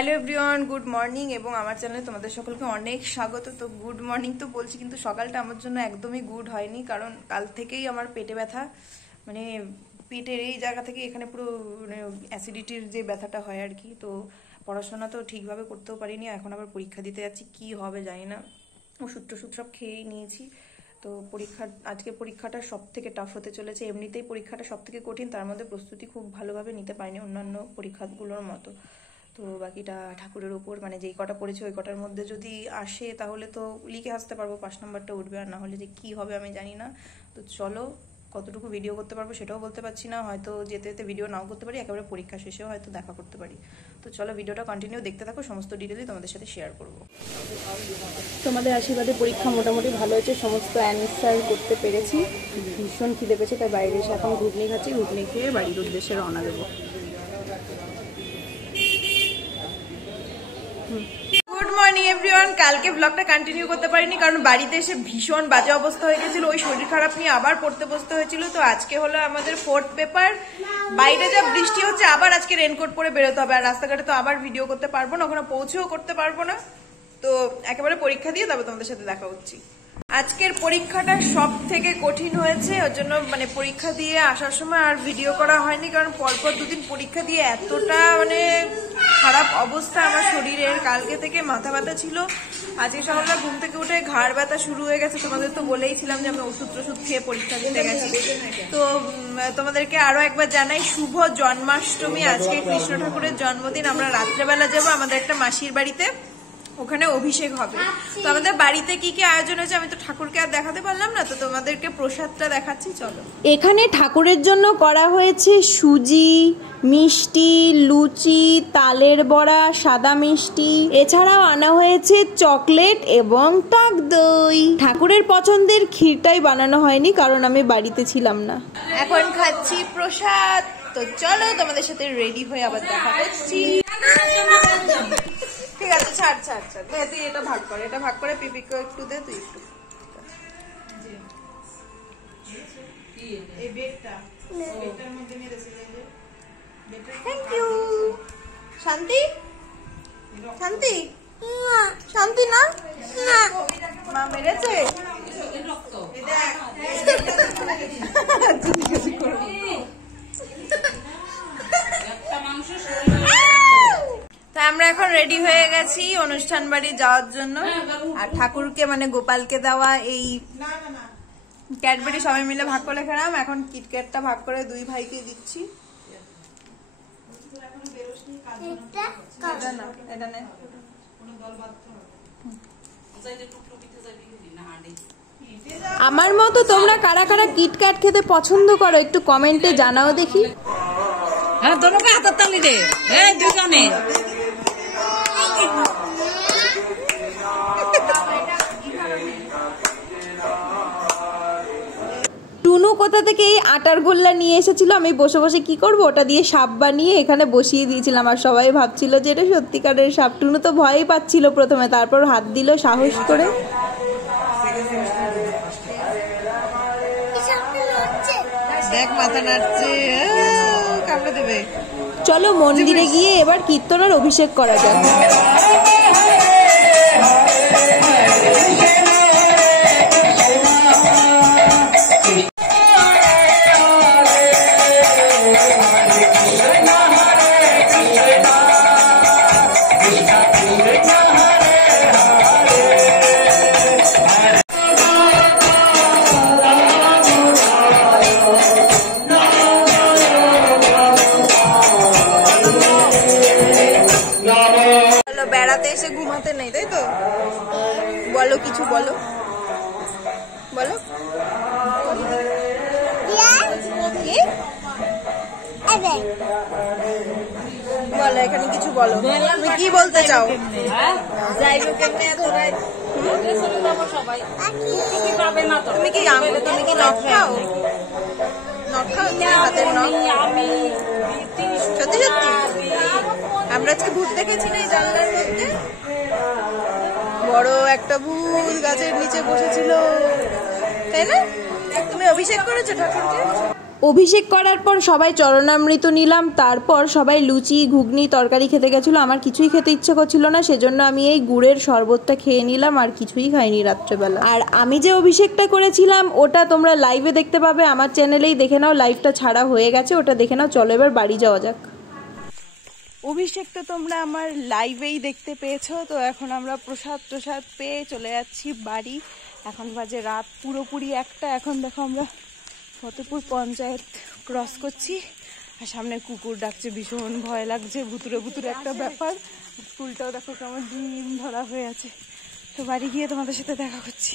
Hello everyone, good morning এবং আমার চ্যানেলে তোমাদের সকলকে অনেক স্বাগত। তো গুড মর্নিং তো বলছি, কিন্তু সকালটা আমার জন্য একদমই গুড হয়নি, কারণ কাল থেকেই আমার পেটে ব্যথা, মানে পেটের এই জায়গা থেকে এখানে পুরো মানে অ্যাসিডিটির যে ব্যথাটা হয় আর কি। তো পড়াশোনা তো ঠিকভাবে করতেও পারিনি, এখন আবার পরীক্ষা দিতে যাচ্ছি, কি হবে জানি না। ওষুধ টষুধ সব খেয়েই নিয়েছি। তো আজকে পরীক্ষাটা সব থেকে টাফ হতে চলেছে। এমনিতেই পরীক্ষাটা সব থেকে কঠিন, তার মধ্যে প্রস্তুতি খুব ভালোভাবে নিতে পারিনি অন্যান্য পরীক্ষাগুলোর মতো। তো বাকিটা ঠাকুরের উপর, মানে যেই কটা পড়েছে ওই কটার মধ্যে যদি আসে তাহলে তো লিখে আসতে পারবো, 5 নম্বরটা উঠবে, আর না হলে যে কি হবে আমি জানি না। তো চলো, কতটুকু ভিডিও করতে পারবো সেটাও বলতে পারছি না, হয়তো যেতে যেতে ভিডিও নাও করতে পারি, একেবারে পরীক্ষা শেষেও হয়তো দেখা করতে পারি। তো চলো ভিডিওটা কন্টিনিউ দেখতে থাকো, সমস্ত ডিটেলই তোমাদের সাথে শেয়ার করবো। তোমাদের আশীর্বাদে পরীক্ষা মোটামুটি ভালো হয়েছে, সমস্ত অ্যান্সার করতে পেরেছি। ভীষণ খিদে পেয়েছে, তাই বাইরে এসে এখন ঘুগনি খাচ্ছি, ঘুগনি খেয়ে বাড়ির উদ্দেশ্যে রওনা দেবো। Good morning everyone. কালকে ব্লগটা কন্টিনিউ করতে পারিনি, কারণ বাড়িতে এসে ভীষণ বাজে অবস্থা হয়ে গেছিল, ওই শরীর খারাপ নিয়ে আবার পড়তে বসতে হয়েছিল। তো আজকে হলো আমাদের 4th পেপার, বাইরে যা বৃষ্টি হচ্ছে, আবার আজকে রেনকোট পরে বেরোতে হবে, আর রাস্তাঘাটে তো আবার ভিডিও করতে পারবো না, ওখানে পৌঁছেও করতে পারবো না। তো একেবারে পরীক্ষা দিয়ে তবে তোমাদের সাথে দেখা হচ্ছে। আজকের পরীক্ষাটা সব থেকে কঠিন হয়েছে, ওর জন্য মানে পরীক্ষা দিয়ে আসার সময় আর ভিডিও করা হয়নি, কারণ পরপর দুদিন পরীক্ষা দিয়ে এতটা মানে খারাপ অবস্থা আমার শরীরের। কালকে থেকে মাথা ব্যথা ছিল, আজকে সকালবেলা ঘুম থেকে উঠে ঘাড় ব্যথা শুরু হয়ে গেছে। তোমাদের তো বলেইছিলাম যে আমি ওষুধ টষুধ খেয়ে পরীক্ষা দিতে গেছি। তো তোমাদেরকে আরো একবার জানাই শুভ জন্মাষ্টমী। আজকে কৃষ্ণ ঠাকুরের জন্মদিন। আমরা রাত্রেবেলা যাবো আমাদের একটা মাসির বাড়িতে, ওখানে অভিষেক হবে। তো আমাদের বাড়িতে কি কি আয়োজন হয়েছে আমি তো ঠাকুরকে আর দেখাতে পারলাম না, তো তোমাদেরকে প্রসাদটা দেখাচ্ছি, চলো। এখানে ঠাকুরের জন্য করা হয়েছে সুজি, মিষ্টি, লুচি, তালের বড়া, সাদা মিষ্টি, এছাড়াও আনা হয়েছে চকলেট এবং টক দই। ঠাকুরের পছন্দের ক্ষীরটাই বানানো হয়নি, কারণ আমি বাড়িতে ছিলাম না। এখন খাচ্ছি প্রসাদ। তো চলো তোমাদের সাথে রেডি হয়ে আবার দেখা করছি। ঠিক আছে, ছাড় ছাড় ছাড়, তুই এটা ভাগ করে, এটা ভাগ করে পিপিকে একটু দে, তুই একটু। Thank you. শান্তি শান্তি শান্তি না মা মেরেছে। আমরা এখন রেডি হয়ে গেছি অনুষ্ঠান বাড়ি যাওয়ার জন্য, আর ঠাকুরকে মানে গোপালকে দেওয়া এই ক্যাডবেরি সবাই মিলে ভাগ করে খেলাম। এখন কিটক্যাটটা ভাগ করে দুই ভাইকে দিচ্ছি। আমার মতো তোমরা কারা কারা কিটক্যাট খেতে পছন্দ করো একটু কমেন্টে জানাও দেখি। তোমাকে হাতের তালি রে, এই দুজনে। টুনু কোথা থেকে এই আটার গোল্লা নিয়ে এসেছিল, আমি বসে বসে কি করব ওটা দিয়ে সাপ বানিয়ে এখানে বসিয়ে দিয়েছিলাম, আর সবাই ভাবছিল যে এটা সত্যিকারের সাপ। টুনু তো ভয়ই পাচ্ছিল প্রথমে, তারপর হাত দিল সাহস করে। দেখ মাথা নাড়ছে, কামড়ে দেবে। চলো মন্দিরে গিয়ে এবার কীর্তনের অভিষেক করা যায়। বেড়াতে এসে ঘুমাতে নেই, তাই তো? বলো কিছু, বলো বলো বলো, এখানে কিছু বলো, তুমি কি বলতে চাও? তুমি কি নখ খাও? নখ খাও, হাতের নখ? সত্যি সত্যি আমরা আজকে ভূত দেখেছি না এই জানলার মধ্যে, বড় একটা ভূত গাছের নিচে বসেছিল, তাই না? তুমি অভিষেক করেছো ঠাকুরকে? অভিষেক করার পর সবাই চরণামৃত নিলাম, তারপর সবাই লুচি ঘুগনি তরকারি খেতে গেছিলো। আমার কিছুই খেতে ইচ্ছে করছিল না, সেজন্য আমি এই গুড়ের শরবতটা খেয়ে নিলাম, আর কিছুই খাইনি রাত্রেবেলা। আর আমি যে অভিষেকটা করেছিলাম ওটা তোমরা লাইভে দেখতে পাবে, আমার চ্যানেলেই দেখে নাও, লাইভটা ছাড়া হয়ে গেছে, ওটা দেখে নাও। চলো এবার বাড়ি যাওয়া যাক। অভিষেক তো তোমরা আমার লাইভেই দেখতে পেয়েছো। তো এখন আমরা প্রসাদ পেয়ে চলে যাচ্ছি বাড়ি। এখন বাজে রাত পুরোপুরি 1টা। এখন দেখো আমরা ফতেপুর পঞ্চায়েত ক্রস করছি, আর সামনে কুকুর ডাকছে, ভীষণ ভয় লাগছে, ভুতুরে ভুতুরে একটা ব্যাপার। স্কুলটাও দেখো কেমন ডিম ধরা হয়ে আছে। তো বাড়ি গিয়ে তোমাদের সাথে দেখা করছি।